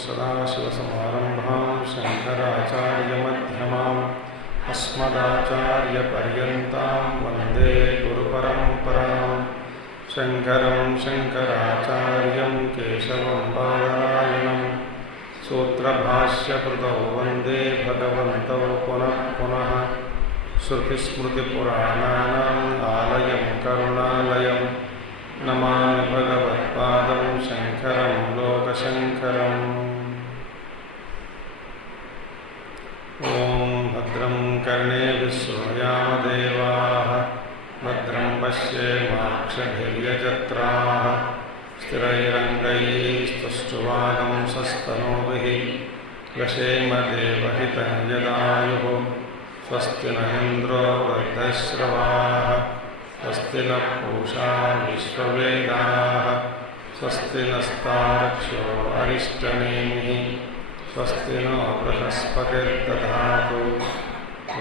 सदाशिवसमारम्भां शङ्कराचार्यमध्यमाम् अस्मदाचार्यपर्यन्तां वन्दे गुरुपरम्पराम्। शङ्करं शङ्कराचार्यं केशवं बादरायणं सूत्रभाष्यकृतौ वन्दे भगवन्तौ पुनः पुनः। श्रुतिस्मृतिपुराणानाम् आलयं करुणालयं नमामि भगवत्पादं शङ्करं लोकशङ्करम्। ॐ भद्रं कर्णेभिः शृणुयामदेवाः भद्रं पश्येमाक्षभिर्यजत्राः स्थिरैरङ्गैस्तुष्टुवागंसस्तनूभिः व्यशेम देवहितं यदायुः। स्वस्ति न इन्द्रो वृद्धश्रवाः स्वस्ति नः पूषा विश्ववेदाः स्वस्ति नस्तार्क्ष्यो अरिष्टनेमिः स्वस्ति नो बृहस्पतिर्दधातु। ॐ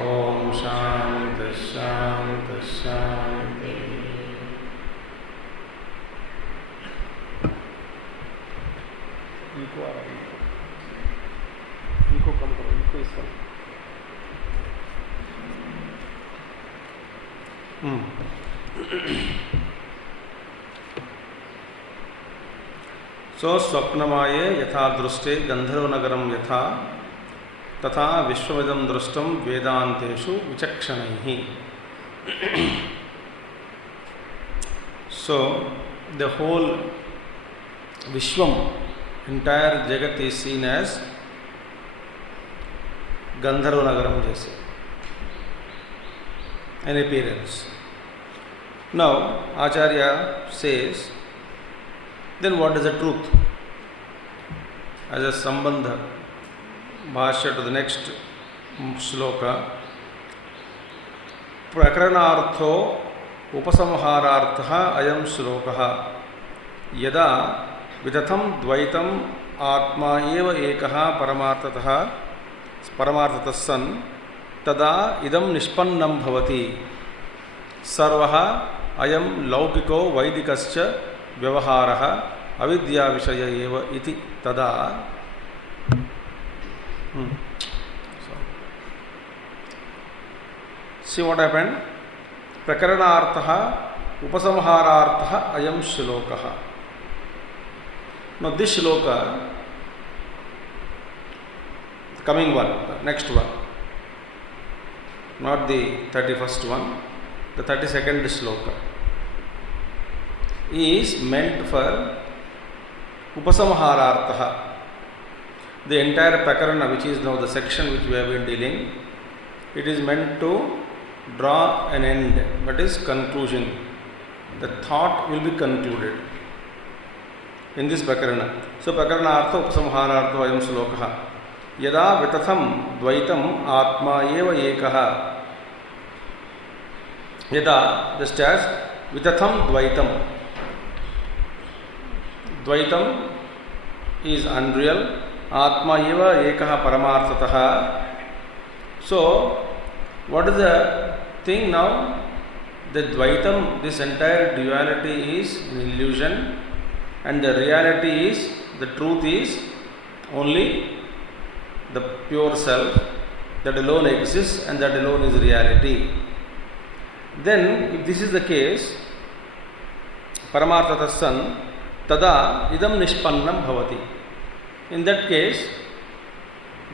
शान्ति शान्ति शान्ति। इको कम करो, इको इसका सो स्वप्नमाये यथा दृष्टे गंधर्वनगरं यथा तथा विश्वमिदं दृष्टं वेदांतेषु विचक्षणैः। So the whole Vishwam, entire Jagat is seen as Gandharvanagaram jaise, an appearance. Now Acharya says, then what is the truth? As a sambandha bhashya to the next shloka, prakaranartho upasamharartha ayam shlokaha yada vidatham dvaitam atma eva ekaha paramartatah san tada idam nishpannam bhavati sarvaha ayam laukiko vaidikascha व्यवहारः अविद्या विषय एव इति तदा। See what happened? प्रकरणार्थः उपसंहारार्थः अयं श्लोकः. Now this shloka, the coming one, the next one, not the 31st one, the 32nd shloka, is meant for upasamharartha. The entire prakarana, which is now the section which we have been dealing, it is meant to draw an end, that is conclusion. The thought will be concluded in this prakarana. So prakaranartha upasamharartha ayam shlokaha. Yada vitatham dvaitam atma eva ekaha. Yada, just as vitatham dvaitam. Dvaitam is unreal. Atma eva ekaha paramartatah. So, what is the thing now? The Dvaitam, this entire duality is an illusion, and the reality is, the truth is only the pure self, that alone exists and that alone is reality. Then, if this is the case, Paramartatah san, tada idam nishpannam bhavati. In that case,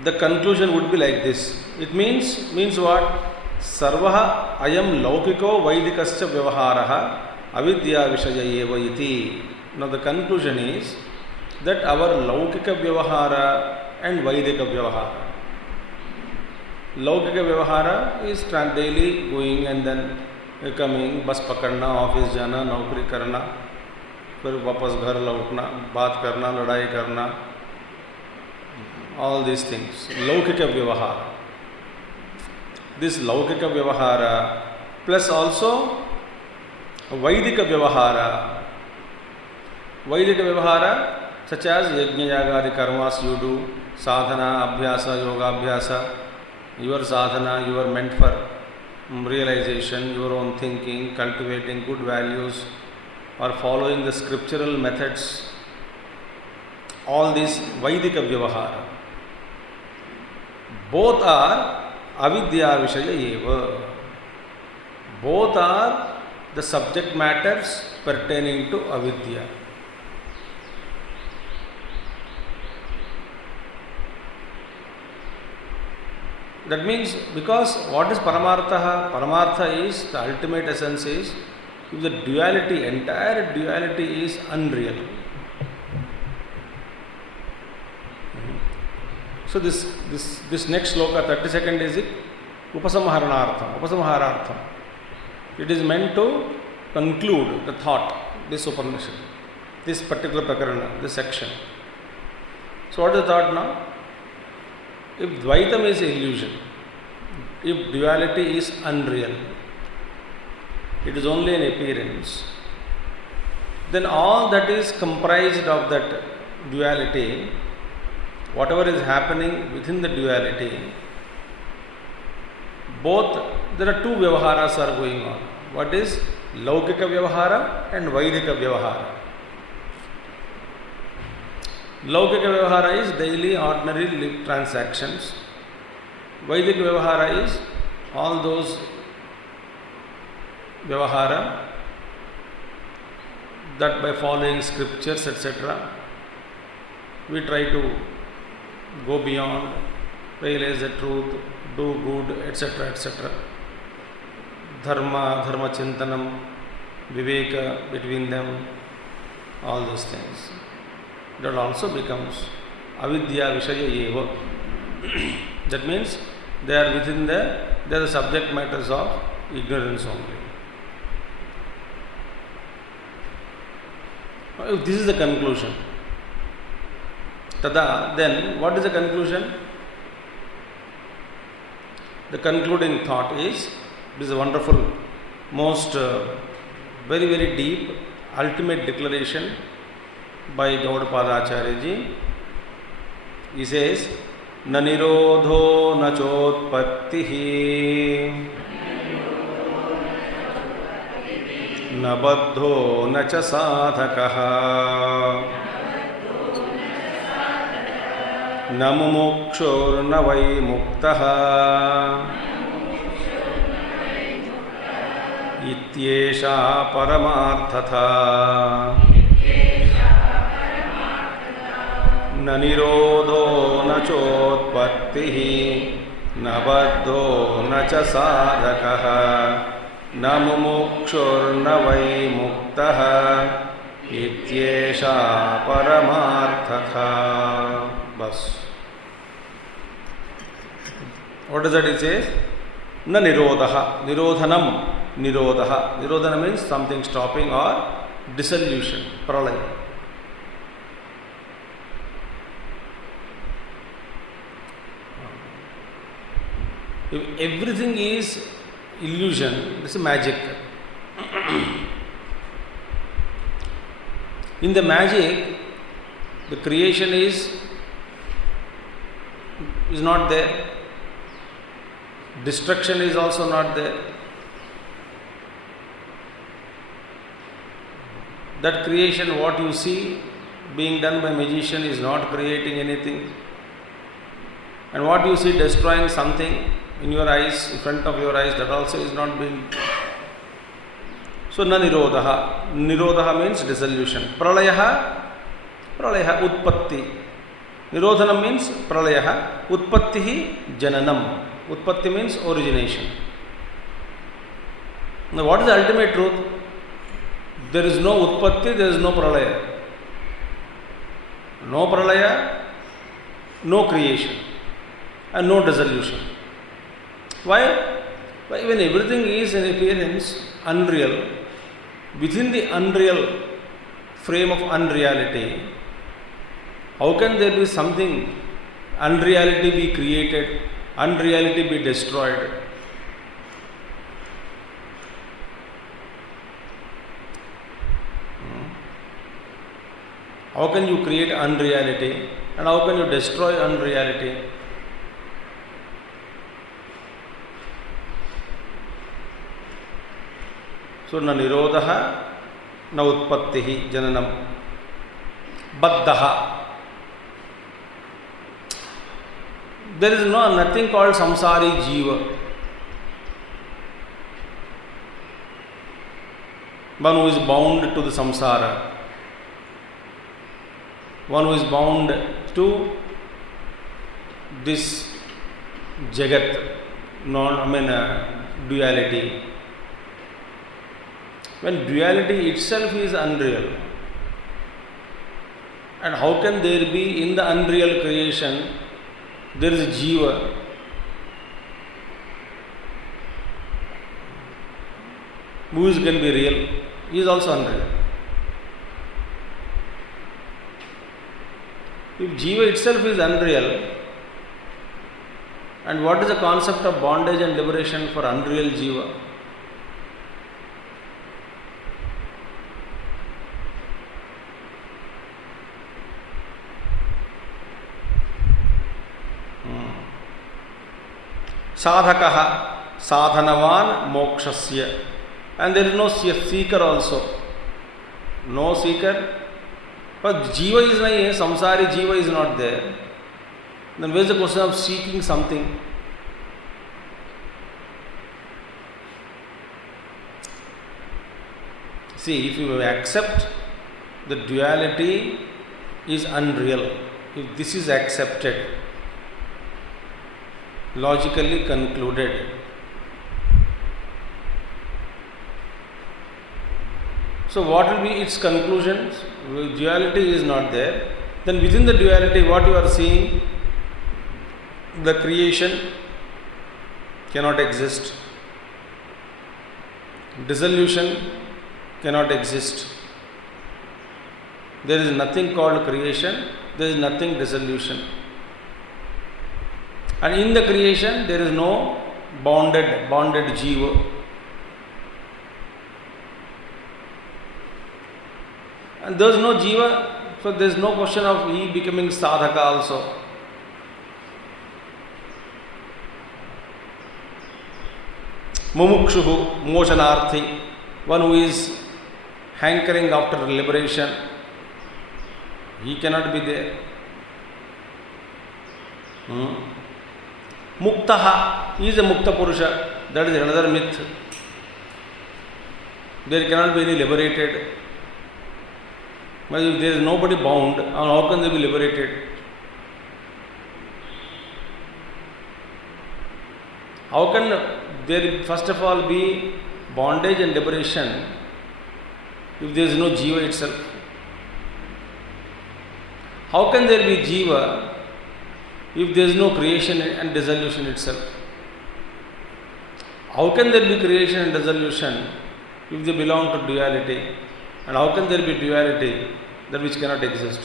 the conclusion would be like this. It means what? Sarvaha ayam laukiko vaidikascha vyavaharaha avidya vishaya eva iti. Now the conclusion is that our laukika vyavahara and vaidika vyavahara. Laukika vyavahara is daily going and then coming, bus पकड़ना, office जाना, नौकरी करना, फिर वापस घर लौटना, बात करना, लड़ाई करना, all these things. Laukika vyavahara. This laukika vyavahara plus also vaidika vyavahara. Vaidika vyavahara such as yajna yagadi karmas you do, sadhana, abhyasa, yoga abhyasa. Your sadhana, you are meant for realization, your own thinking, cultivating good values, or following the scriptural methods. All these Vaidika Vyavahara. Both are avidya vishaya eva. Both are the subject matters pertaining to avidya. That means, because what is Paramartha? Paramartha is, the ultimate essence is, if the duality, entire duality is unreal. So this next sloka, 32nd is it? Upasamharanaartham. It is meant to conclude the thought, this Upanishad, this particular prakarana, this section. So what is the thought now? If Dvaitam is illusion, if duality is unreal, it is only an appearance, then all that is comprised of that duality, whatever is happening within the duality, there are two vyavaharas are going on. What is Laukika Vyavahara and Vaidika Vyavahara? Laukika Vyavahara is daily, ordinary lived transactions. Vaidika Vyavahara is all those Vyavahara that by following scriptures, etc., we try to go beyond, realize the truth, do good, etc., etc. Dharma chintanam, viveka between them, all those things. That also becomes avidya vishaya eva. That means they are the subject matters of ignorance only. If this is the conclusion, tada, then what is the conclusion? The concluding thought is, this is a wonderful, most very, very deep, ultimate declaration by Gaudapada Acharya ji. He says, Na nirodho na chotpattihi na baddho na cha sadhakaha na mumukshur na vai muktaha ityesha paramarthatha na nirodho na chotpattihi na baddho na cha sadhakaha na mumukshur na vai muktaha ityesha paramarthatha. Bas. What does that it says? Na nirodha. Nirodhanam. Nirodha. Nirodhana means something stopping or dissolution. Pralaya. If everything is illusion, this is magic. In the magic, the creation is not there. Destruction is also not there. That creation, what you see being done by magician, is not creating anything. And what you see destroying something in your eyes, in front of your eyes, that also is not being. So, na nirodha. Nirodha means dissolution. Pralayaha utpatti. Nirodhanam means pralayah. Utpattihi jananam. Utpatti means origination. Now what is the ultimate truth? There is no utpatti, there is no pralaya. No pralaya, no creation, and no dissolution. Why? When everything is in appearance unreal, within the unreal frame of unreality, how can there be something, unreality be created, unreality be destroyed? How can you create unreality and how can you destroy unreality? So, na nirodha, na utpattihi jananam, baddha. There is nothing called samsari jiva. One who is bound to the samsara. One who is bound to this jagat, duality. When duality itself is unreal, and how can there be in the unreal creation, there is a jiva? Who is going to be real? He is also unreal. If jiva itself is unreal, and what is the concept of bondage and liberation for unreal jiva? Sadhakaha sadhanavan mokshasya. And there is no seeker also. No seeker. But jiva is not, samsari jiva is not there. Then where is the question of seeking something? See, if you accept the duality is unreal, if this is accepted, logically concluded, so what will be its conclusions? Duality is not there. Then within the duality, what you are seeing, the creation cannot exist. Dissolution cannot exist. There is nothing called creation, there is nothing dissolution. And in the creation, there is no bonded jiva. And there is no jiva, so there is no question of he becoming sadhaka also. Mumukshuhu, mochanarthi, one who is hankering after liberation, he cannot be there. Muktaha, he is a mukta purusha, that is another myth. There cannot be any liberated. But if there is nobody bound, how can they be liberated? How can there first of all be bondage and liberation if there is no jiva itself? How can there be jiva if there is no creation and dissolution itself? How can there be creation and dissolution if they belong to duality? And how can there be duality that which cannot exist?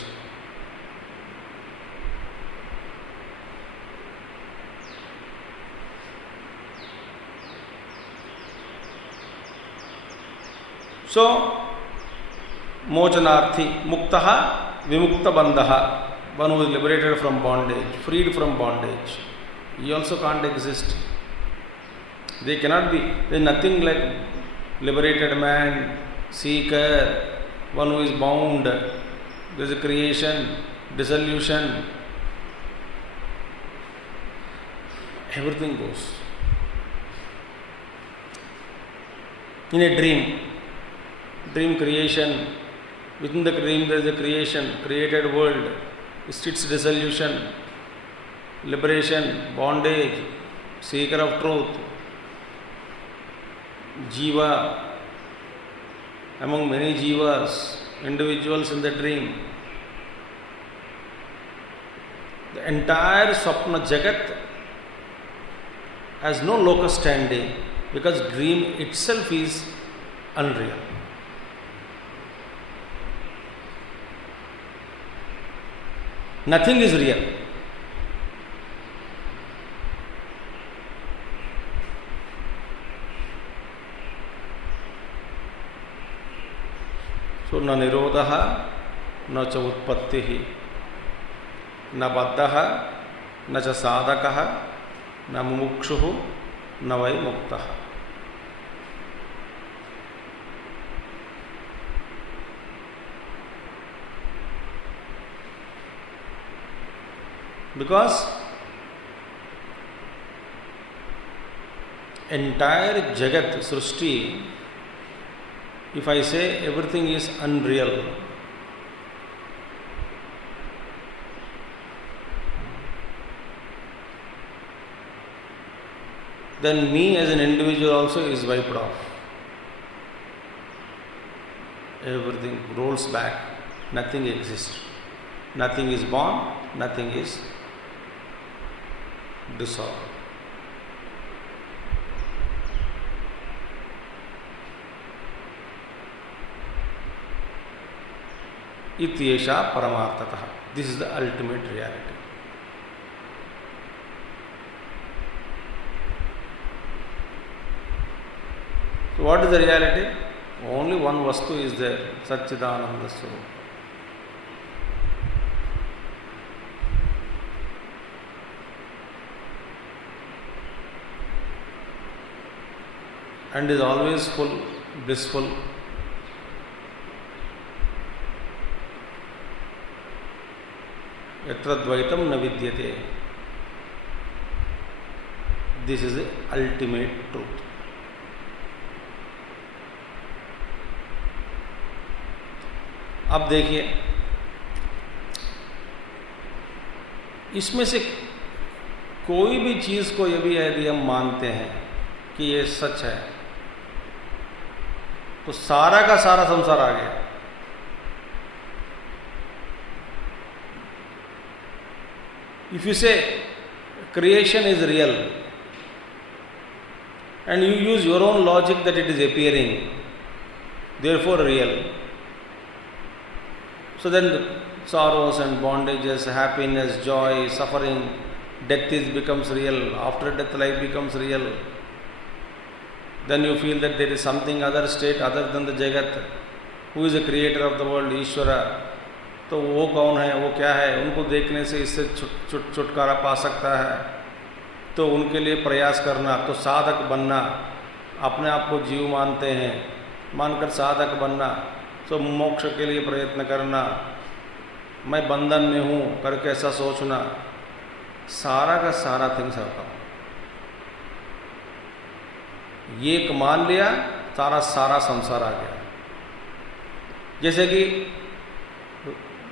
So, mochanarthi, muktaha, vimukta bandhaha, one who is liberated from bondage, freed from bondage. He also can't exist. They cannot be. There is nothing like liberated man, seeker, one who is bound. There is a creation, dissolution. Everything goes. In a dream creation, within the dream there is a creation, created world. state's dissolution, liberation, bondage, seeker of truth, jiva, among many jivas, individuals in the dream. The entire Swapna Jagat has no locus standi because dream itself is unreal. Nothing is real. So, na nirodha, na cha utpattihi, na baddha, na cha sadhakah, na mumukshuhu, na vai muktah. Because entire Jagat Srishti, if I say everything is unreal, then me as an individual also is wiped off. Everything rolls back, nothing exists. Nothing is born, nothing is dissolved. Ityesha paramartatah. This is the ultimate reality. So what is the reality? Only one Vastu is there, Satchidananda Swarupa. And is always full, blissful. Yatra dvaitam na vidyate. This is the ultimate truth. अब देखिए, इसमें से कोई भी चीज को यदि हम मानते हैं कि ये सच है, तो सारा का सारा संसार आ गया. If you say creation is real and you use your own logic that it is appearing, therefore real, so then the sorrows and bondages, happiness, joy, suffering, death becomes real. After death, life becomes real. Then you feel that there is something other state other than the Jagat. Who is the creator of the world? Ishvara. तो वो कौन है, वो क्या है, उनको देखने से इससे छुटकारा पा सकता है. तो उनके लिए प्रयास करना, तो साधक बनना, अपने आप को जीव मानते हैं, मानकर साधक बनना, तो मोक्ष के लिए प्रयत्न करना, मैं बंधन में हूँ करके ऐसा सोचना, सारा का सारा थिंग्स होता. ये एक मान लिया, सारा संसार आ गया. जैसे कि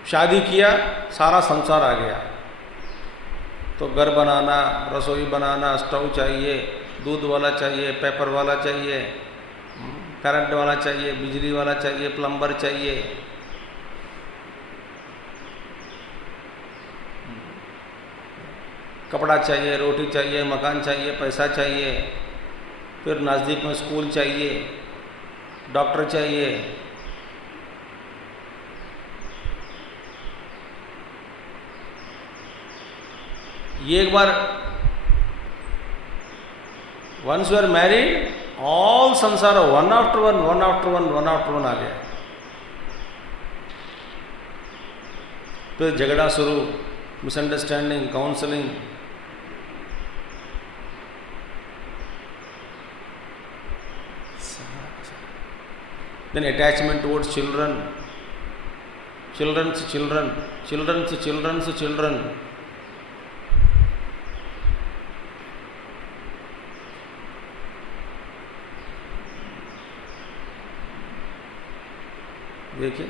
शादी किया, सारा संसार आ गया. तो घर बनाना, रसोई बनाना, स्टोव चाहिए, दूध वाला चाहिए, पेपर वाला चाहिए, करंट वाला चाहिए, बिजली वाला चाहिए, प्लम्बर चाहिए. कपड़ा चाहिए, रोटी चाहिए, मकान चाहिए, पैसा चाहिए, फिर नज़दीक में स्कूल चाहिए, डॉक्टर चाहिए. ये एक बार once you are married, all संसार one after one आ गया. फिर झगड़ा शुरू, misunderstanding, counselling. Then attachment towards children, children's children. देखिए,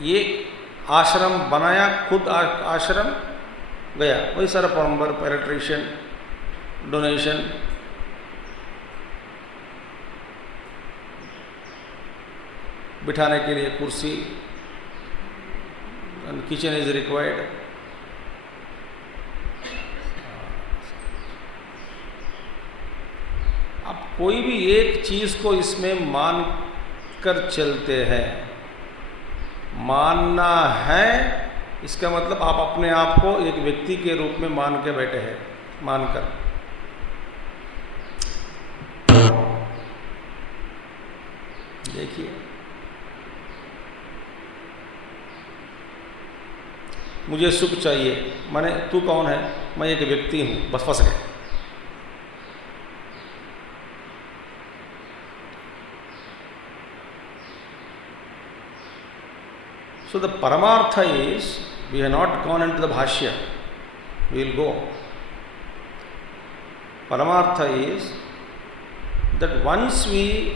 ये आश्रम बनाया, खुद आश्रम गया, वही सारा प्लम्बर, इलेक्ट्रीशियन, डोनेशन, बिठाने के लिए कुर्सी, किचन इज रिक्वायर्ड। अब कोई भी एक चीज को इसमें मान कर चलते हैं, मानना है, इसका मतलब आप अपने आप को एक व्यक्ति के रूप में मान के बैठे हैं, मानकर। देखिए, मुझे सुख चाहिए, माने तू कौन है, मैं एक व्यक्ति हूं, बस फंस गए। So the Paramartha is, we have not gone into the Bhashya, we will go. Paramartha is that once it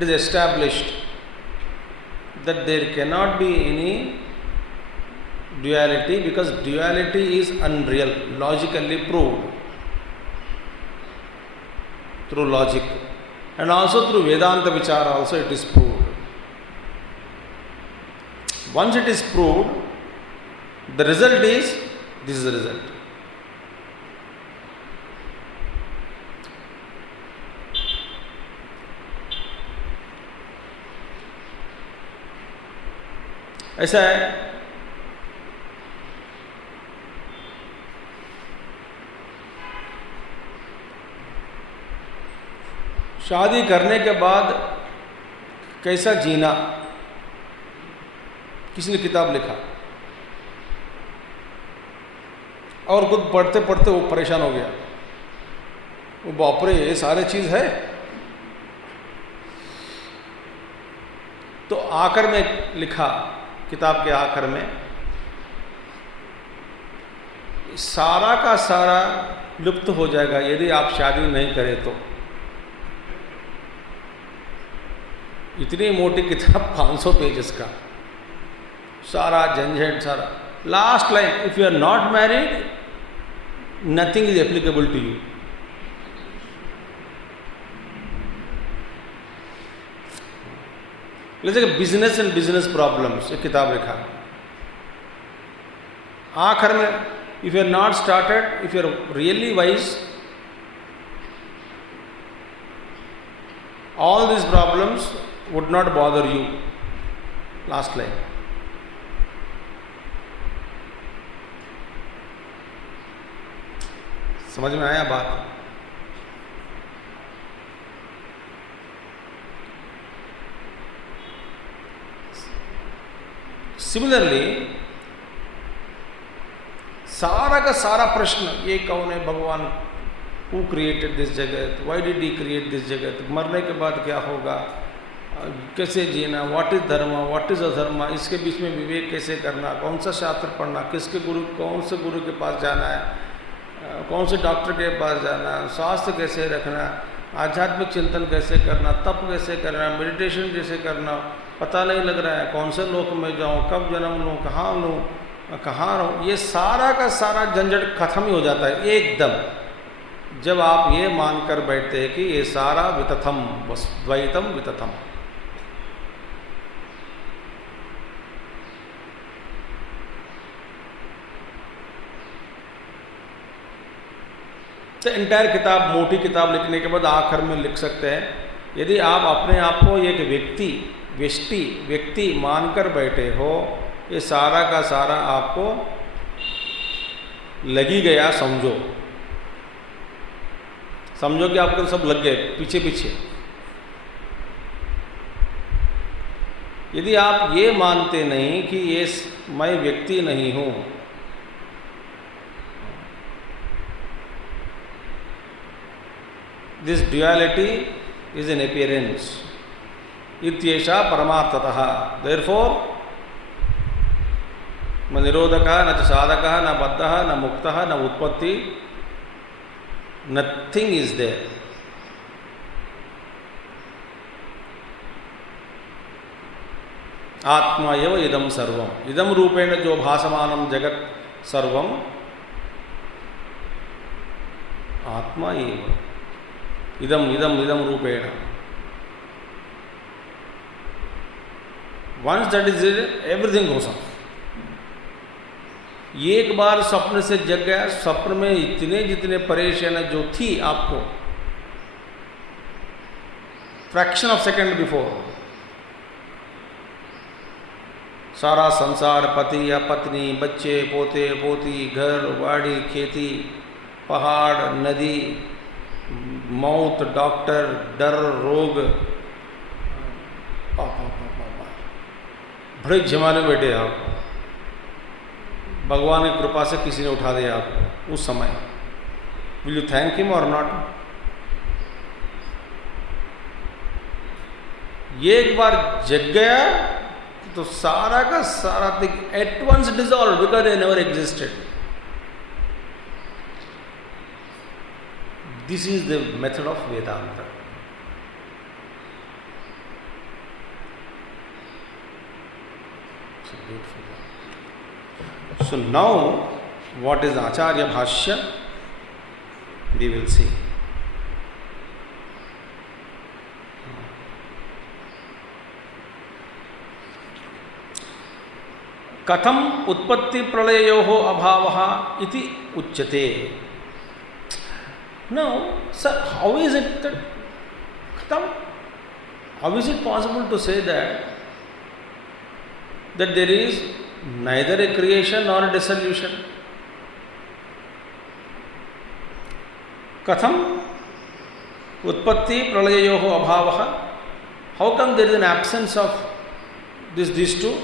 is established that there cannot be any duality, because duality is unreal, logically proved through logic, and also through Vedanta Vichara also it is proved. Once it is proved, the result is, this is the result. ऐसा है, शादी करने के बाद कैसा जीना, किसी ने किताब लिखा और खुद पढ़ते पढ़ते वो परेशान हो गया, वो बाप रे ये सारे चीज है। तो आखिर में लिखा, किताब के आखिर में, सारा का सारा लुप्त हो जाएगा यदि आप शादी नहीं करें तो। इतनी मोटी किताब, 500 पेजेस का, सारा झंझट, सारा। Last line, if you are not married, nothing is applicable to you. जैसे बिजनेस एंड बिजनेस प्रॉब्लम्स, एक किताब लिखा। आखिर में, if you are not started, if you are really wise, all these problems would not bother you. Last line. समझ में आया बात? सिमिलरली, सारा का सारा प्रश्न, ये कौन है भगवान, Who created this जगत, why did he create this जगत, मरने के बाद क्या होगा, कैसे जीना, व्हाट इज धर्म, व्हाट इज अधर्म, इसके बीच में विवेक कैसे करना, कौन सा शास्त्र पढ़ना, किसके गुरु, कौन से गुरु के पास जाना है, कौन से डॉक्टर के पास जाना, स्वास्थ्य कैसे रखना, आध्यात्मिक चिंतन कैसे करना, तप कैसे करना, मेडिटेशन कैसे करना, पता नहीं लग रहा है, कौन से लोक में जाऊँ, कब जन्म लूँ, कहाँ रहूँ, ये सारा का सारा झंझट खत्म ही हो जाता है एकदम, जब आप ये मानकर बैठते हैं कि ये सारा वितथम, बस द्वैतम वितथम। तो एंटायर किताब, मोटी किताब लिखने के बाद आखिर में लिख सकते हैं, यदि आप अपने आप को एक व्यक्ति मानकर बैठे हो, ये सारा का सारा आपको लगी गया, समझो कि आपको सब लग गए पीछे पीछे। यदि आप ये मानते नहीं कि ये मैं व्यक्ति नहीं हूं, this duality is an appearance, इत्येषा परमार्थतः। देयरफॉर न निरोधकः, न च साधकः, न बद्धः, न मुक्तः, न उत्पत्ति, nothing is there. आत्मा एव इदं सर्वम, इदं रूपेण जो भासमानं जगत सर्वम आत्मा एव, इदम इदम इदम रूपेण. Once that is it, everything goes off. एक बार स्वप्न से जग गया, स्वप्न में इतने जितने परेशानियां जो थी आपको फ्रैक्शन ऑफ सेकंड बिफोर, सारा संसार, पति या पत्नी, बच्चे, पोते पोती, घर वाड़ी, खेती, पहाड़, नदी, मौत, डॉक्टर, डर, रोग, बड़े जमाने में बैठे आप, भगवान की कृपा से किसी ने उठा दिया आपको उस समय. Will you thank him or not? ये एक बार जग गया तो सारा का सारा thing at once dissolve because they never existed. This is the method of Vedanta. So now, what is Acharya Bhashya? We will see. कथम उत्पत्ति प्रलयोः अभावः इति उच्यते. Now, sir, how is it that कथम? How is it possible to say that there is neither a creation nor a dissolution? Katham utpatti pralayayoho abhavaha? How come there is an absence of these two?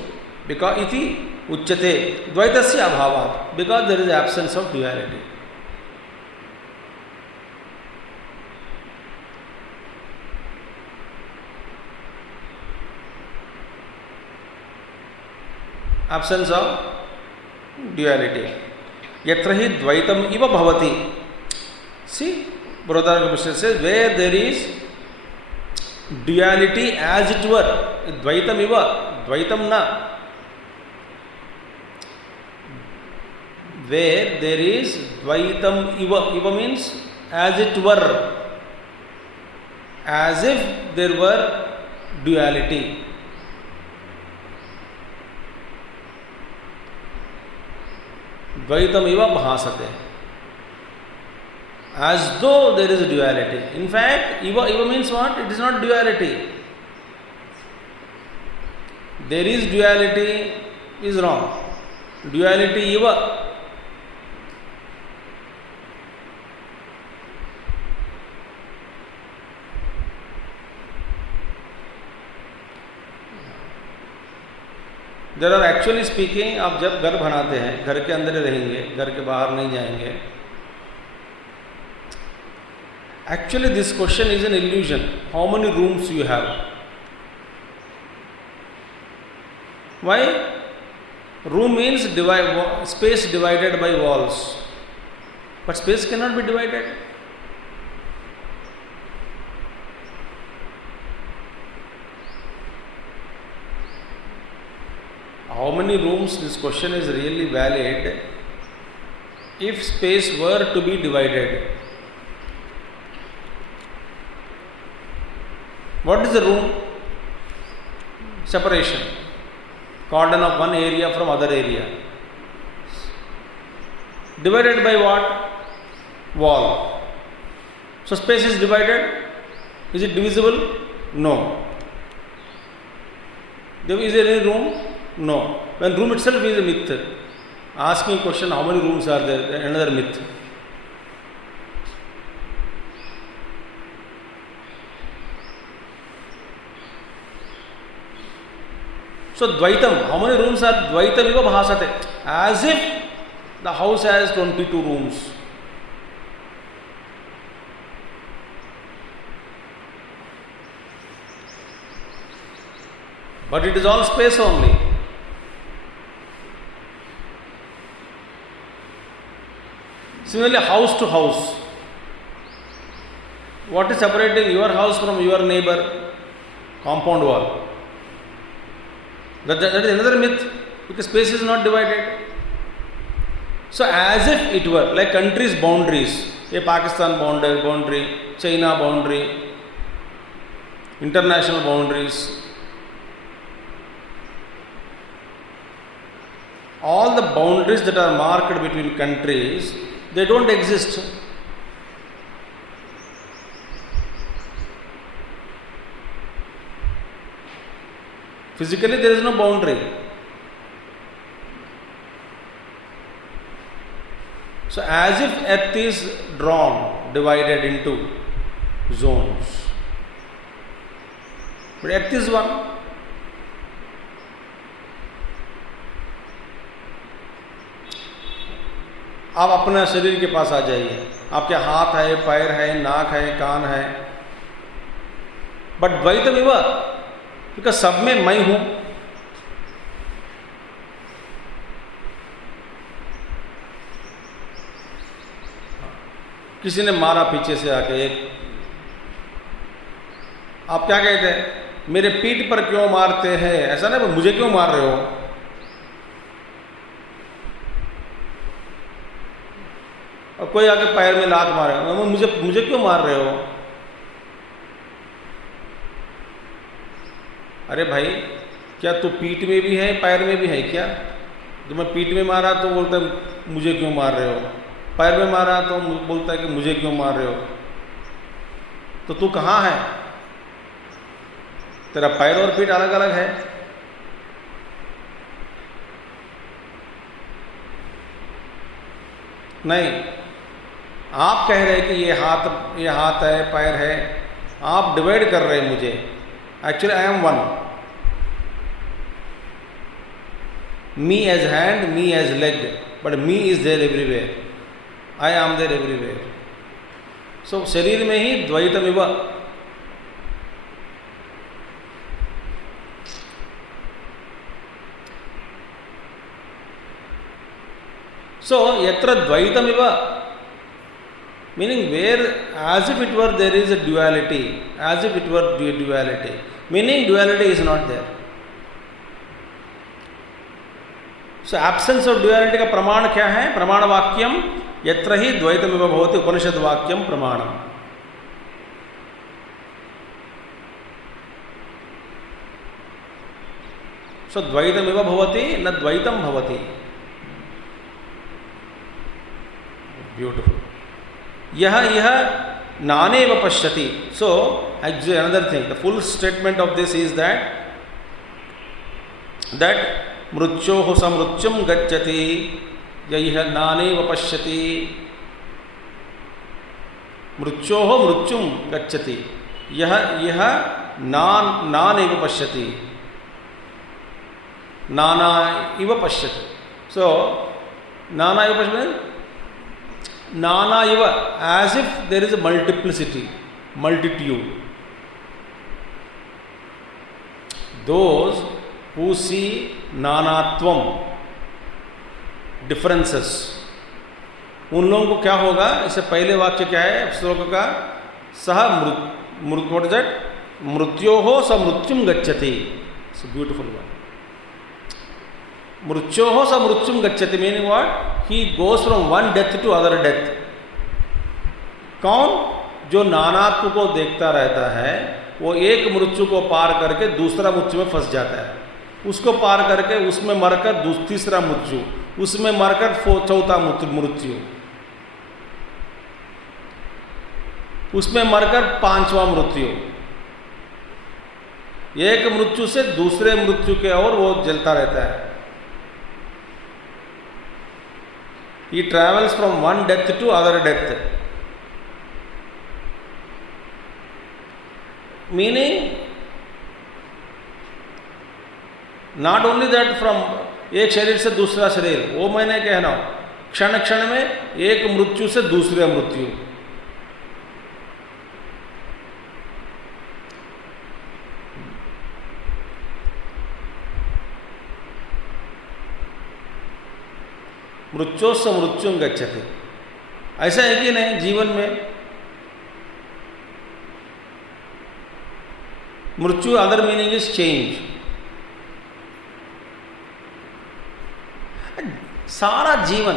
Because iti uchyate dvaitasya abhavat, because there is absence of duality. Absence of duality. Yatra hi dvaitam iva bhavati. See, Brihadaranyaka says, where there is duality as it were, dvaitam iva, dvaitam na. Where there is dvaitam iva, iva means as it were, as if there were duality. Dvaitam iva bhasate. As though there is a duality. In fact, iva means what? It is not duality. There is duality is wrong. Duality iva. There are actually speaking, आप जब घर बनाते हैं, घर के अंदर ही रहेंगे, घर के बाहर नहीं जाएंगे. Actually this question is an illusion. How many rooms you have? Why? Room means space divided by walls. But space cannot be divided. How many rooms? This question is really valid. If space were to be divided, what is the room? Separation. Cordon of one area from other area. Divided by what? Wall. So space is divided. Is it divisible? No. Is there any room? No. When room itself is a myth. Asking a question, how many rooms are there? Another myth. So Dvaitam, how many rooms are Dvaitam iva bhasate? As if the house has 22 rooms. But it is all space only. Similarly, house to house. What is separating your house from your neighbor? Compound wall. That is another myth, because space is not divided. So as if it were like countries' boundaries, a Pakistan boundary, China boundary, international boundaries, all the boundaries that are marked between countries, they don't exist. Physically there is no boundary. So as if earth is drawn, divided into zones. But earth is one. आप अपना शरीर के पास आ जाइए, आपके हाथ है, पैर है, नाक है, कान है, बट द्वैतमिव, क्योंकि सब में मैं हूं. किसी ने मारा पीछे से आके एक, आप क्या कहते हैं, मेरे पीठ पर क्यों मारते हैं, ऐसा नहीं, मुझे क्यों मार रहे हो. और कोई आके पैर में लात मारे, मुझे क्यों मार रहे हो. अरे भाई, क्या तू पीठ में भी है, पैर में भी है क्या. जब मैं पीठ में मारा तो बोलता है मुझे क्यों मार रहे हो, पैर में मारा तो बोलता है कि मुझे क्यों मार रहे हो. तो तू कहाँ है, तेरा पैर और पीठ अलग अलग है. नहीं, आप कह रहे हैं कि ये हाथ है, पैर है, आप डिवाइड कर रहे हैं मुझे. Actually I am one. Me as hand, me as leg, but me is there everywhere. I am there everywhere. So शरीर में ही द्वैतमिव. So yatra dvaitamiva, meaning where as if it were there is a duality, as if it were duality, meaning duality is not there. So absence of duality का प्रमाण क्या है. प्रमाण वाक्यम यत्र ही द्वैतमिव भवति, उपनिषद वाक्यम प्रमाणम. So द्वैतमिव भवति न द्वैतम भवति. Beautiful. यह नानेव पश्यति. So actually another thing, the full statement of this is that मृत्योः समृत्युम गच्छति, यह नानेव पश्यति. मृत्योः मृत्युम गच्छति, यह नानेव पश्यति, नाना इव पश्यति. So नाना इव पश्यति, Nana iva, as if there is a multiplicity, multitude. Those who see nanatvam, differences, उन लोगों को क्या होगा. इससे पहले वाक्य क्या है श्लोक का, सह मृत्योः समृत्युम गच्छति. It's a beautiful one. मृत्योः समृत्युम गच्छति meaning what, he goes from one death to other death. कौन, जो नानात्व को देखता रहता है, वो एक मृत्यु को पार करके दूसरा मृत्यु में फंस जाता है. उसको पार करके उसमें मरकर तीसरा मृत्यु, उसमें मरकर चौथा मृत्यु, उसमें मरकर पांचवा मृत्यु. एक मृत्यु से दूसरे मृत्यु के ओर वो जलता रहता है. He travels from one death to other death. Meaning, not only that from एक शरीर से दूसरा शरीर, वो मैंने कहना क्षण क्षण में एक मृत्यु से दूसरे मृत्यु. मृत्योः समृत्युम गच्छति. ऐसा है कि नहीं जीवन में. मृत्यु अदर मीनिंग इज चेंज. सारा जीवन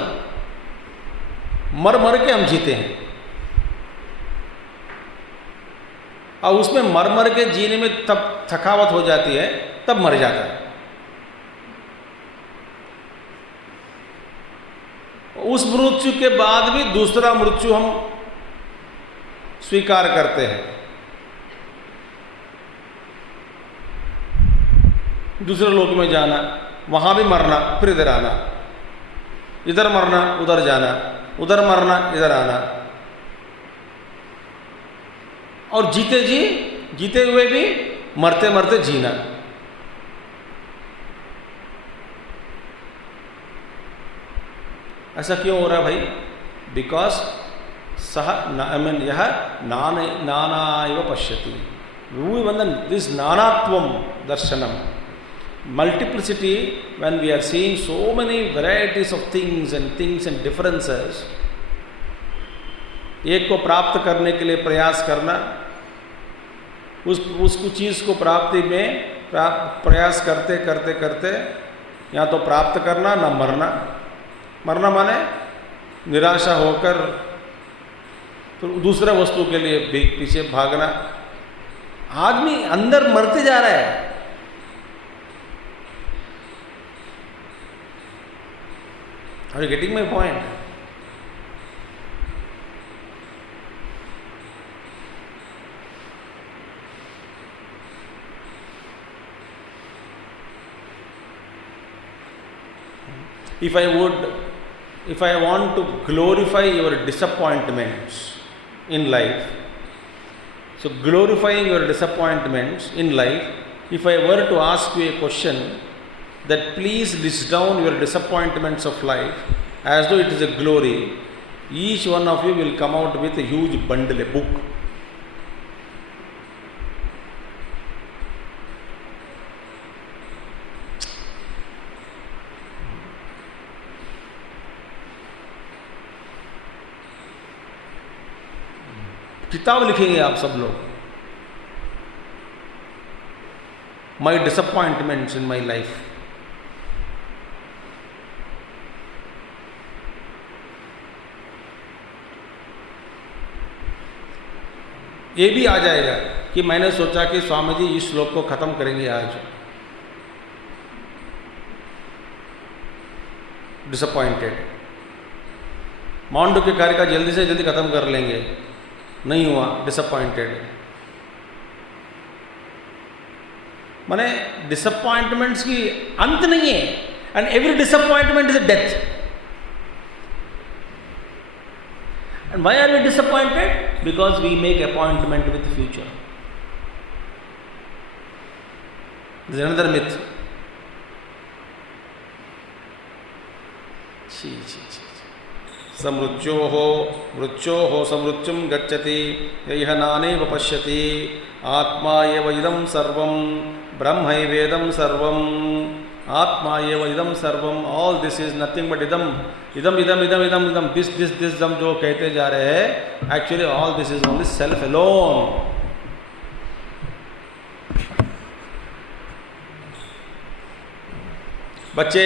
मर मर के हम जीते हैं, और उसमें मर मर के जीने में तब थकावट हो जाती है, तब मर जाता है। उस मृत्यु के बाद भी दूसरा मृत्यु हम स्वीकार करते हैं, दूसरे लोक में जाना, वहां भी मरना, फिर इधर आना, इधर मरना उधर जाना, उधर मरना इधर आना, और जीते हुए भी मरते मरते जीना। ऐसा क्यों हो रहा है भाई? बिकॉज यह नाना इव पश्यति, दिस नानात्वम दर्शनम, multiplicity, when we are seeing so many varieties of things and differences, एक को प्राप्त करने के लिए प्रयास करना, उस चीज़ को प्राप्ति में प्रयास करते करते करते या तो प्राप्त करना ना मरना माने निराशा होकर तो दूसरे वस्तु के लिए पीछे भागना। आदमी अंदर मरते जा रहा है। Are you getting my point? If I want to glorify your disappointments in life, so glorifying your disappointments in life, if I were to ask you a question that please list down your disappointments of life as though it is a glory, each one of you will come out with a huge bundle, a book. किताब लिखेंगे आप सब लोग, माई disappointments in my life. ये भी आ जाएगा कि मैंने सोचा कि स्वामी जी इस श्लोक को खत्म करेंगे आज, डिसअपॉइंटेड, माउंट के कार्य का जल्दी से जल्दी खत्म कर लेंगे, नहीं हुआ, डिसअपॉइंटेड। माने डिसअपॉइंटमेंट्स की अंत नहीं है, and every disappointment is a death. And why are we disappointed? Because we make appointment with the future. This is another myth. मृत्योः समृत्युं गच्छति यः नानेव पश्यति आत्मा एव इदं सर्वं ब्रह्मैवेदं सर्वं आत्मा एव इदं सर्वम। All this is nothing but इदम इदम इदम इदम इदम इदम दिस दम जो कहते जा रहे हैं, actually all this is only self alone. बच्चे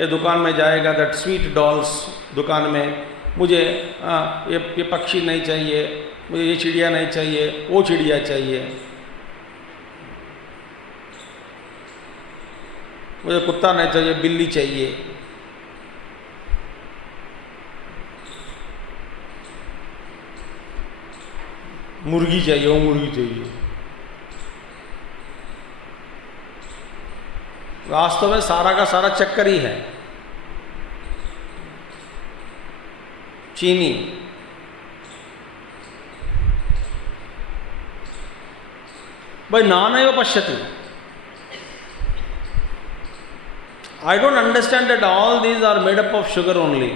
ये दुकान में जाएगा, दैट स्वीट डॉल्स दुकान में, मुझे ये पक्षी नहीं चाहिए, मुझे ये चिड़िया नहीं चाहिए, वो चिड़िया चाहिए, मुझे कुत्ता नहीं चाहिए, बिल्ली चाहिए। मुर्गी चाहिए, वो मुर्गी चाहिए। वास्तव में सारा का सारा चक्कर ही है चीनी। भाई नानैव पश्यति। I don't understand that all these are made up of sugar only.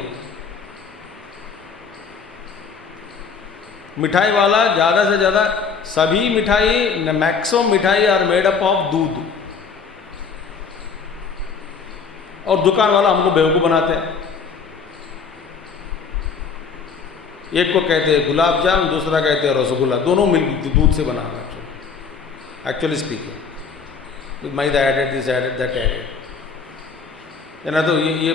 मिठाई वाला ज़्यादा से ज़्यादा सभी मिठाई, मैक्सिमम मिठाई आर मेड अप ऑफ दूध, और दुकान वाला हमको बेवकूफ़ बनाते हैं। एक को कहते हैं गुलाब जामुन, दूसरा कहते हैं रसगुल्ला, दोनों मिल दूध से बना हुआ actually speaking, maida added, this added, that added. तो ये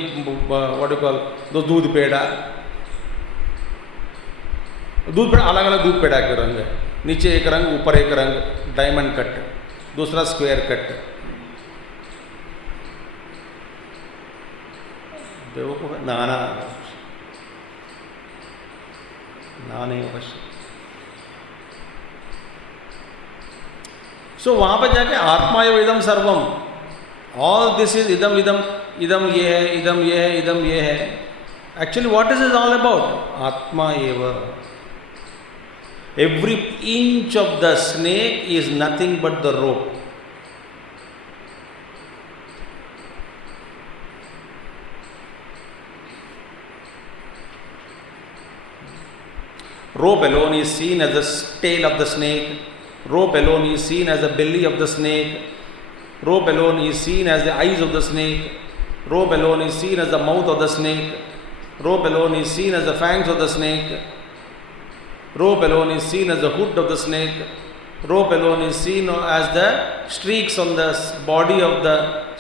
व्हाट यू कॉल दो दूध पेड़ा अलग अलग दूध पेड़ा के रंग है, नीचे एक रंग ऊपर एक रंग, डायमंड कट, दूसरा स्क्वायर कट। बेवकूफ नाना नाने अवश्य। सो वहां पर जाके आत्मा एव इदम सर्वम, ऑल दिस इज इदम इदम, इदम ये है, इदम ये है, इदम ये है। Actually what is is all about? आत्मा एव। Every inch of the snake is nothing but the rope. Rope alone is seen as the tail of the snake. Rope alone is seen as the belly of the snake. Rope alone is seen as the eyes of the snake. Rope alone is seen as the mouth of the snake. Rope alone is seen as the fangs of the snake. Rope alone is seen as the hood of the snake. Rope alone is seen as the streaks on the body of the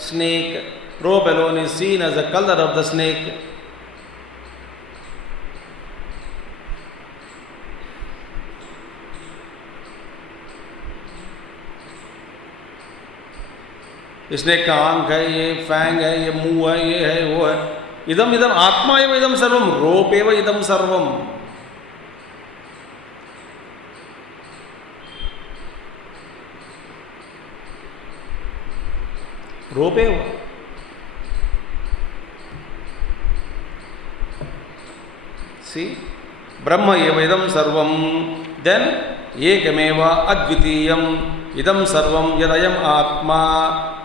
snake. Rope alone is seen as the color of the snake. Snake का आंख है, ये Fang है, ये मुंह है, ये है, वो है। इदम इदम आत्मा एव इदम सर्वम, रोप एव इदम सर्वम। रोप एव। सी ब्रह्म एव इदम सर्वम, देन एकमेव अद्वितीयम इदम सर्वम यदयम आत्मा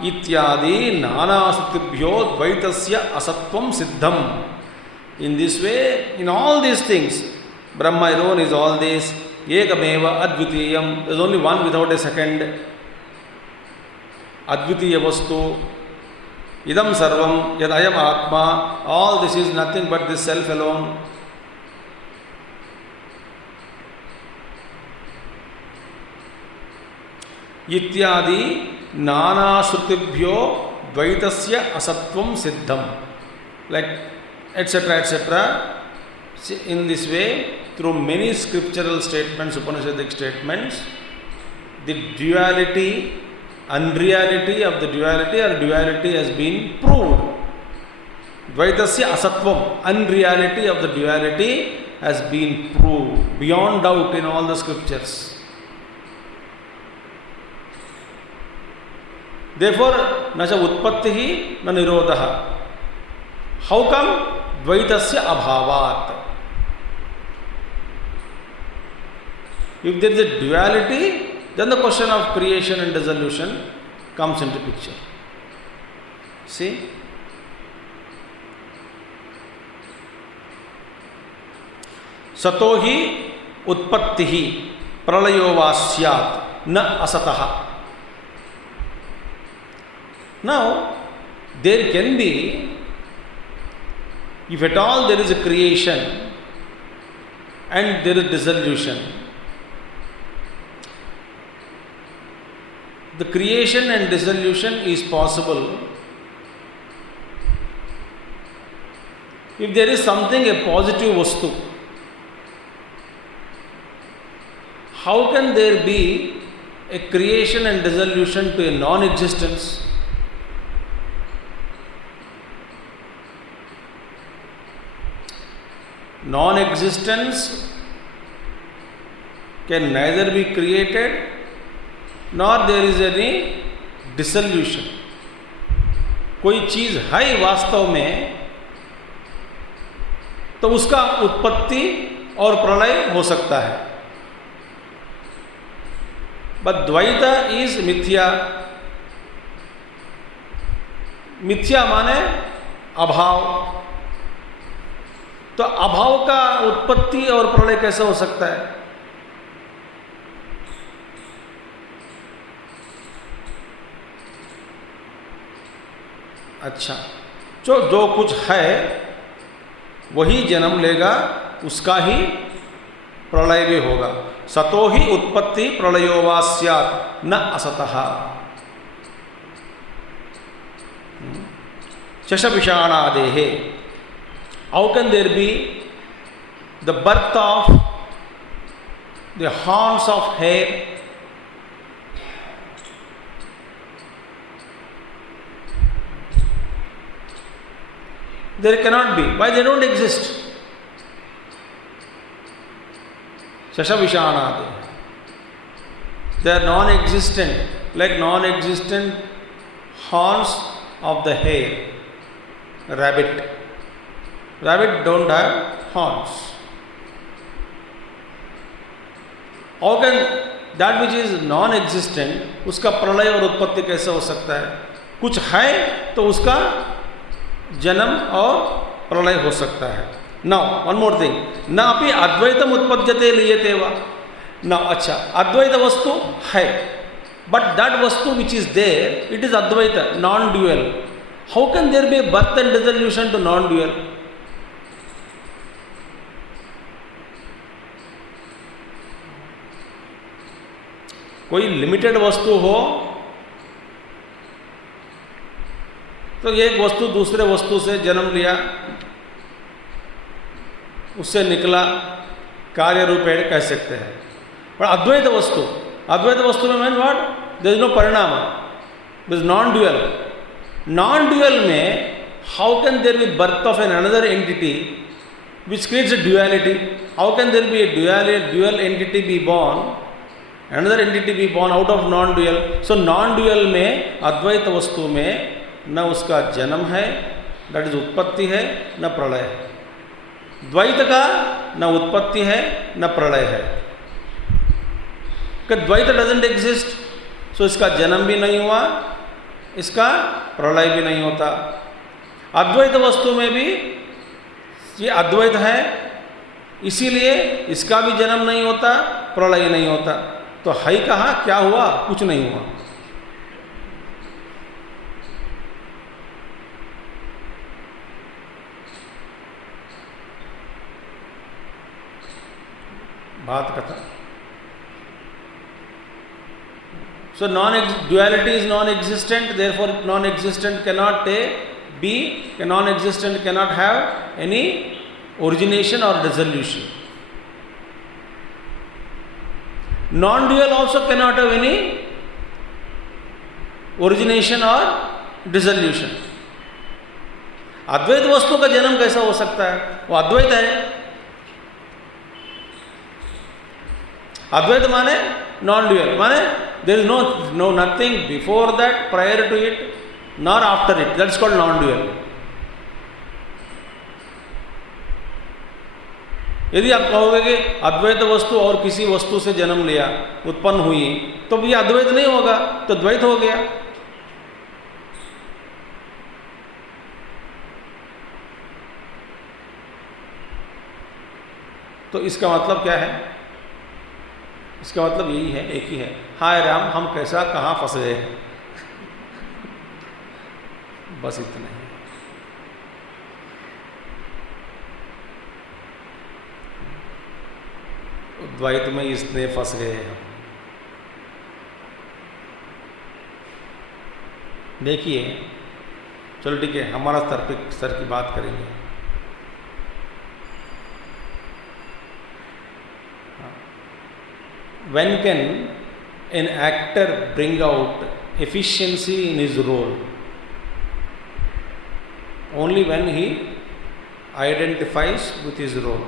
इत्यादि नानाश्रुतिभ्यो द्वैतस्य असत्वम सिद्धम। In this way, in all these things, Brahma alone is all this, ekameva advitiyam, there is only one without a second, advitiya vastu, idam sarvam yadayam atma, all this is nothing but this self alone. इत्यादि नाना श्रुतिभ्यो द्वैतस्य असत्वम सिद्धम, like etc etc. In this way, through many scriptural statements, Upanishadic statements, the duality, unreality of the duality or duality has been proved. Dvaitasya asatvam, unreality of the duality has been proved beyond doubt in all the scriptures. Therefore, न च उत्पत्तिः न निरोधः. How come? द्वैतस्य अभावात्. If there is a duality, then the question of creation and dissolution comes into picture. See? सतो हि उत्पत्तिः प्रलयो वा स्यात् न असतः. Now, there can be, if at all there is a creation and there is dissolution, the creation and dissolution is possible if there is something, a positive vastu. How can there be a creation and dissolution to a non-existence? Non-existence can neither be created nor there is any dissolution. कोई चीज है वास्तव में तो उसका उत्पत्ति और प्रलय हो सकता है. But द्वैता is मिथ्या. मिथ्या माने अभाव. तो अभाव का उत्पत्ति और प्रलय कैसे हो सकता है? अच्छा, जो कुछ है वही जन्म लेगा, उसका ही प्रलय भी होगा. सतो ही उत्पत्ति प्रलयो वा स्यात् न असतः. Shashabhishanadehe. How can there be the birth of the horns of hair? There cannot be. Why? They don't exist. Shashabhishanadehe. They are non-existent, like non-existent horns of the hare. Rabbit. Rabbit don't have horns. How can that which is non-existent, उसका प्रलय और उत्पत्ति कैसे हो सकता है? कुछ है तो उसका जन्म और प्रलय हो सकता है. Now one more thing. न अपि अद्वैतम उत्पद्यते लीयते वा. Now अच्छा, अद्वैत वस्तु है, but that वस्तु which is there, it is Advaita, non-dual. How can there be a birth and dissolution to non-dual? कोई लिमिटेड वस्तु हो तो एक वस्तु दूसरे वस्तु से जन्म लिया, उससे निकला, कार्य रूपेण कह सकते हैं. पर अद्वैत वस्तु में means what? There is no परिणाम, दिस नॉन-ड्यूअल. नॉन-ड्यूअल में how can there be birth of an another entity which creates a duality? How can there be a dual entity be born, another entity be born out of nondual? So nondual में अद्वैत वस्तु में न उसका जन्म है, that is उत्पत्ति है, न प्रलय है. द्वैत का न उत्पत्ति है न प्रलय है. कि द्वैत डजंट एग्जिस्ट, सो इसका जन्म भी नहीं हुआ, इसका प्रलय भी नहीं होता. अद्वैत वस्तु में भी ये अद्वैत है, इसीलिए इसका भी जन्म नहीं होता, प्रलय नहीं होता. तो है कहाँ, क्या हुआ? कुछ नहीं हुआ. बात कथा. So duality is non-existent, therefore non-existent cannot be, non-existent cannot have any origination or dissolution. Non-dual also cannot have any origination or dissolution. अद्वैत वस्तु का जन्म कैसा हो सकता है? वो अद्वैत है. अद्वैत माने non-dual, माने there is no nothing before that, prior to it, nor after it. That's called non-dual. यदि आप कहोगे कि अद्वैत वस्तु और किसी वस्तु से जन्म लिया, उत्पन्न हुई, तो ये अद्वैत नहीं होगा, तो द्वैत हो गया. तो इसका मतलब क्या है? इसका मतलब यही है, एक ही है. हाय राम, हम कैसा कहाँ फंस गए. बस इतना ही. द्वैत में इसने फंस गए हम. देखिए, चलो ठीक है, हमारा स्तर की बात करेंगे. When can an actor bring out efficiency in his role? Only when he identifies with his role.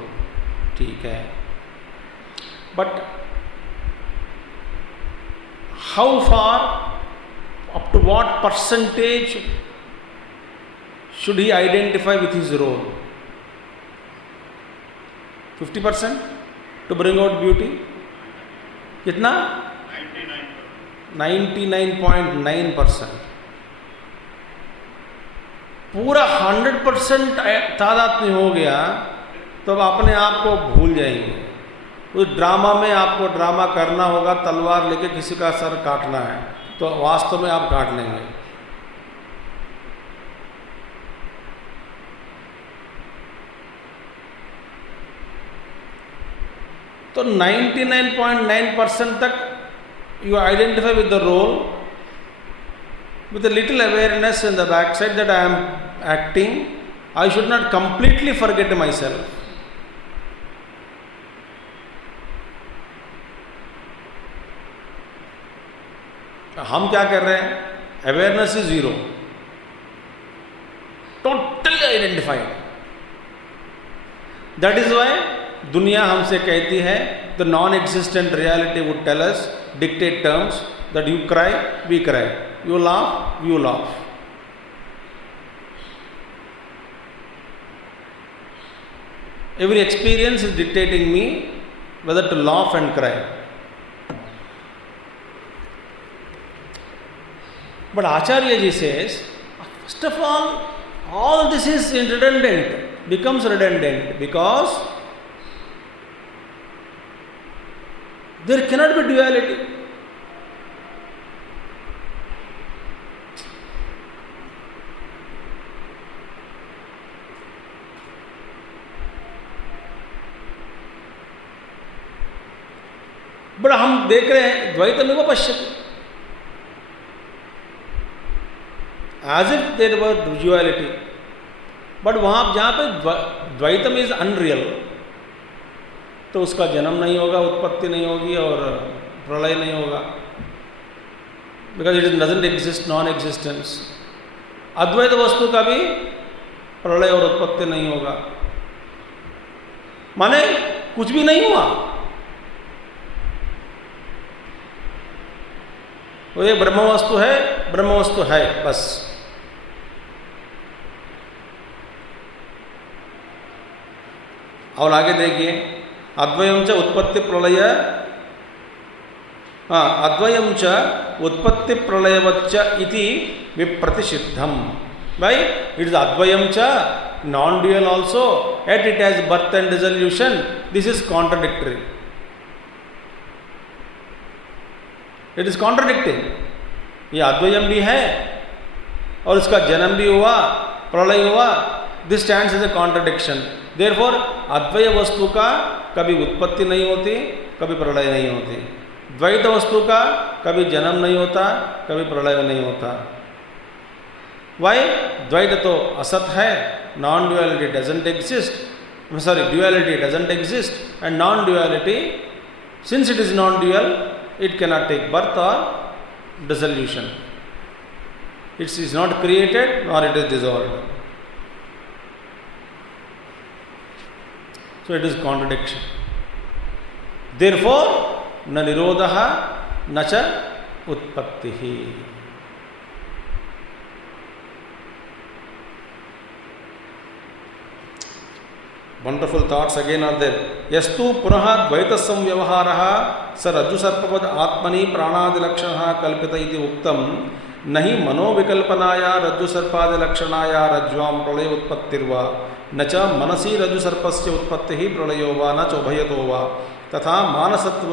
ठीक है. But how far, up to what percentage should he identify with his role? 50% to bring out beauty? कितना? 99.9%. पूरा 100% तादात्म्य हो गया तो अब अपने आप को भूल जाएंगे. उस ड्रामा में आपको ड्रामा करना होगा, तलवार लेके किसी का सर काटना है, तो वास्तव में आप काट लेंगे. तो 99.9% तक you identify with the role, with a little awareness in the backside that I am acting, I should not completely forget myself. हम क्या कर रहे हैं? Awareness is zero, totally identified. That is why दुनिया हमसे कहती है, the non existent reality would tell us, dictate terms, that you cry, we cry, you laugh, you laugh. Every experience is dictating me whether to laugh and cry. But Acharya ji says, first of all this is redundant, becomes redundant, because there cannot be duality. But हम देख रहे हैं द्वैतमेव पश्यति, as if there were duality. But वहाँ जहाँ पे द्वैतम is unreal, तो उसका जन्म नहीं होगा, उत्पत्ति नहीं होगी और प्रलय नहीं होगा, because it doesn't exist, non existence. अद्वैत वस्तु का भी प्रलय और उत्पत्ति नहीं होगा, माने कुछ भी नहीं हुआ. वो ये ब्रह्म वस्तु है, ब्रह्म वस्तु है, बस. और आगे देखिए, अद्वयम च उत्पत्ति प्रलय, अद्वयम च उत्पत्ति प्रलयवच्च इति विप्रतिषिद्धम. भाई इट इज अद्वयम च non dual also, at it has birth and dissolution. This is contradictory. It is contradicting. ये अद्वयम भी है और इसका जन्म भी हुआ, प्रलय हुआ. This stands as a contradiction. Therefore अद्वय वस्तु का कभी उत्पत्ति नहीं होती, कभी प्रलय नहीं होती. द्वैत वस्तु का कभी जन्म नहीं होता, कभी प्रलय नहीं होता. वाई? द्वैत तो असत है, non duality doesn't exist. Sorry, duality doesn't exist, and non duality, since it is non dual, it cannot take birth or dissolution. It is not created nor it is dissolved. So it is contradiction. Therefore, na nirodha na cha utpattihi. Wonderful thoughts again are there. Yastu punah dvaita samvyavaharah स रज्जु सर्पवद आत्मनि प्राणादि लक्षणः कल्पित इति उक्तम. नहि मनोविकल्पनाया रज्जु सर्पादि लक्षणाया रज्ज्वां प्रलय उत्पत्तिर्वा, न च मनसि रज्जु सर्पस्य उत्पत्तिः प्रलयो वा, न च उभयतो वा. तथा मानसत्व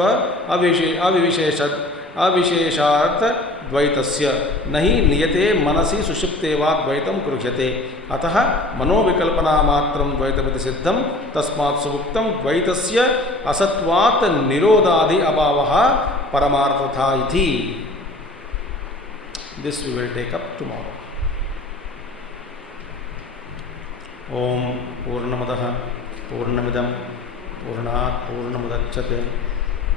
अविशेषार्थ द्वैतस्य नहि नियते मनसि सुषुप्ते वा द्वैतं गृह्यते. अतः मनोविकल्पना मात्रं द्वैतमिति सिद्धं. तस्मात् सुउक्तं द्वैतस्य असत्वात् निरोधादि अभावः परमार्थतः इति. This we will take up tomorrow. ओम पूर्णमदः पूर्णमिदं पूर्णात् पूर्णमुदच्यते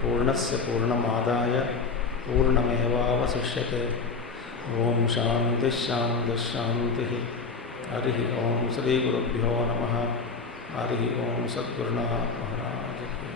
पूर्णस्य पूर्णमादाय पूर्णमेवावशिष्यते. ओम शांति शांति शांति. हरि ओम. श्री गुरुभ्यो नमः. हरि ओम. सद्गुरुनाथ महाराज की